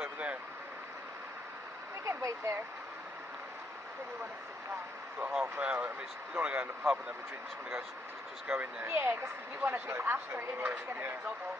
over there? We can wait there. If we want to sit down. Got half an hour. I mean, you don't want to go in the pub and have a drink. You just want to go, just go in there. Yeah, because we want to drink after, say and it's going to be double.